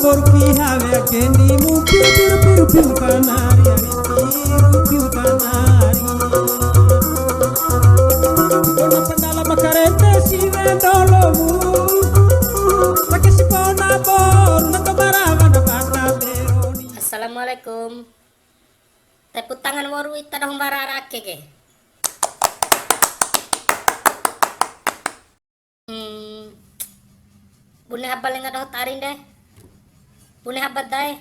borki have kendi mu piu kanari ari piu kanari ona pandala makarete si vendolo mu pakisi pona bor na kabarava na kata beroni. Assalamualaikum. Tepuk tangan waru ita dong bararake ke. Bune habal nga daw tarin deh. Bune habad dai.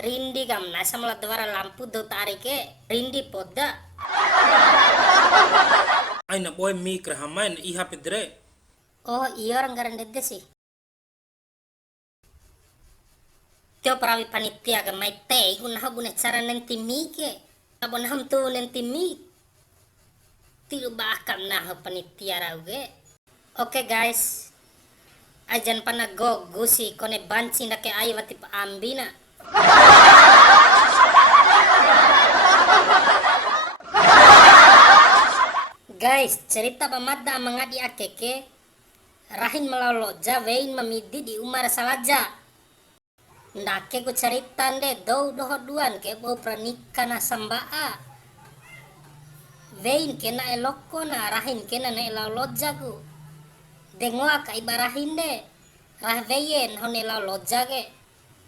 Rindi kam nasa mula dwara lampu daw tari ke. Rindi podda. Ay na boy mikra hamain iha pedre. Oh iya orang garan dede sih. Tio prawi panitia ga mai te guna bune cara nanti mi ke. Abon ham tu nanti mi. Tiru bakam nah panitia rauge. Oke guys. Ajan pana gusi kone banci ndake ayo wati pa ambina. Guys, cerita pamadda mangadi akeke rahin melalo javein mamidi di umar salaja. Ndake ku cerita nde do duan ke bo pranika na sambaa. Vein kena eloko na rahin kena na elalo jagu. Dengoa ka ibarahin de rahveyen hone la loja ke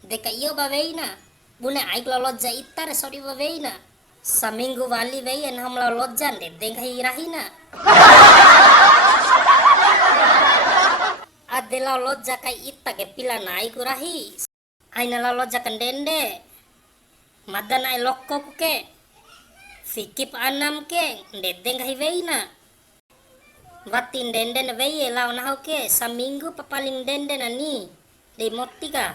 deka iyo baveina bune aik la loja itar sori baveina saminggu wali veyen ham la loja de dengai rahina ade la loja kai ita ke pila nai kurahi aina la loja kendende madana lokko ke fikip anam ke de dengai veina Batin denden veye lau naho ke saminggu papaling denden ani de motika.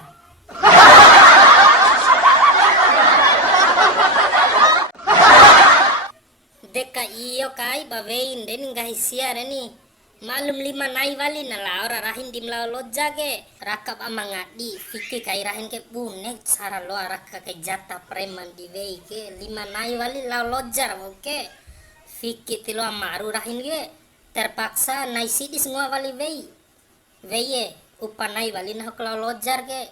Deka iyo kai bavein den gahi siar ani malum lima nai wali na laura rahin dim lau loja ke rakap amangadi fiki kai rahin ke bune sara lo raka ke jata preman di vei ke lima nai wali lau lojar oke fiki tilo amaru rahin ke terpaksa nai sidi semua wali veye upanai wali nah kalau lojar ke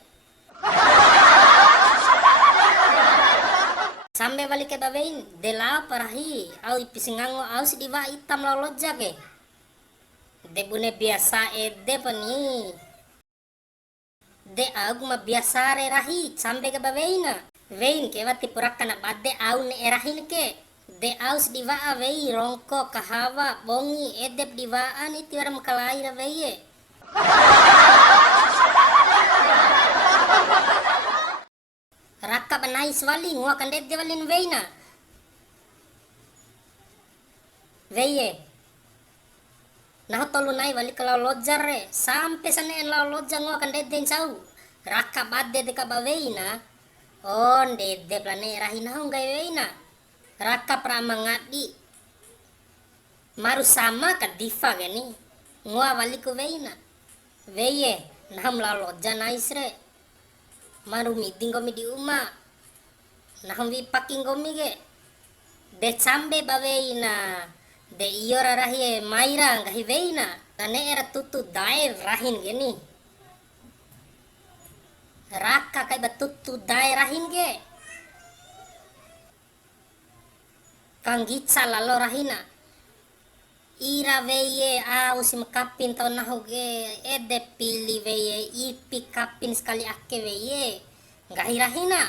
sampai wali ke bavein dela parahi au ipisingango au sidiva itam la loja ke de bune biasa ede pani de au ma biasa re rahi sampai ke baveina vein ke wati purakana bade au ne erahin ke de aus divaa vei rongko kahawa bongi edep divaan itu orang kalaira veye raka banai swali ngua kandet walin veina veye nah tolu nai wali kalau lojar re sampai sana en lau lojar ngua kandet den sau raka badde de kabaveina on de plane rahina ngai veina raka pramangadi maru sama ka diva gani ngua wali ku veina veye naham la loja naisre maru meeting gomi di uma naham vi paking gomi ge de sambe baveina de iyo rahi maira ngahi veina tane era tutu dae rahin geni raka kai batutu dae rahin ge kanggitsa lalo rahina ira veye au si makapin tau nahoge ede pili veye ipi kapin sekali ake veye nggak hirahina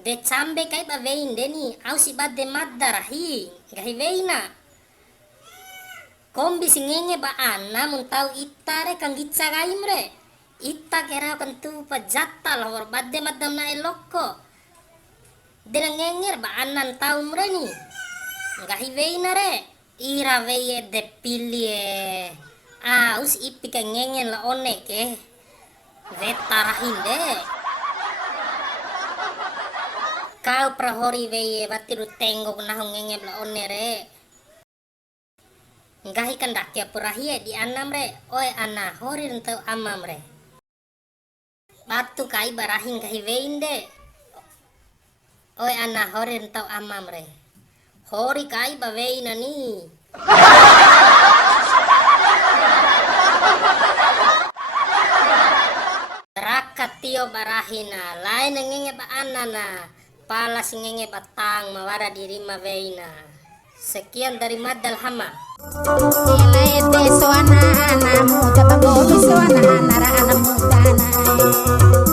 de cambe kai ba vein deni au si bade madda rahi nggak hiveina kombi singenge ba anna mun tau itare kanggitsa kaimre ita kera pentu pajata lawar badde madam na eloko denang ngenger ba anan tau mreni nggak hiveina re ira veye de pilie aus ipi ka ngengen la one ke vetarahin de kau prahori veye batiru tenggok nah ngengeb la one re nggak ikan dakya purahie di anam re oe ana hori rentau amam re batu kai barahin kahivein de oe ana hori rentau amam re hori kai bavein ani tio barahina lain ngenge ba anana pala singenge batang mawara diri maveina. Sekian dari Madal Hama. Ela é suana anamu, tabago suana anara anamu tanai.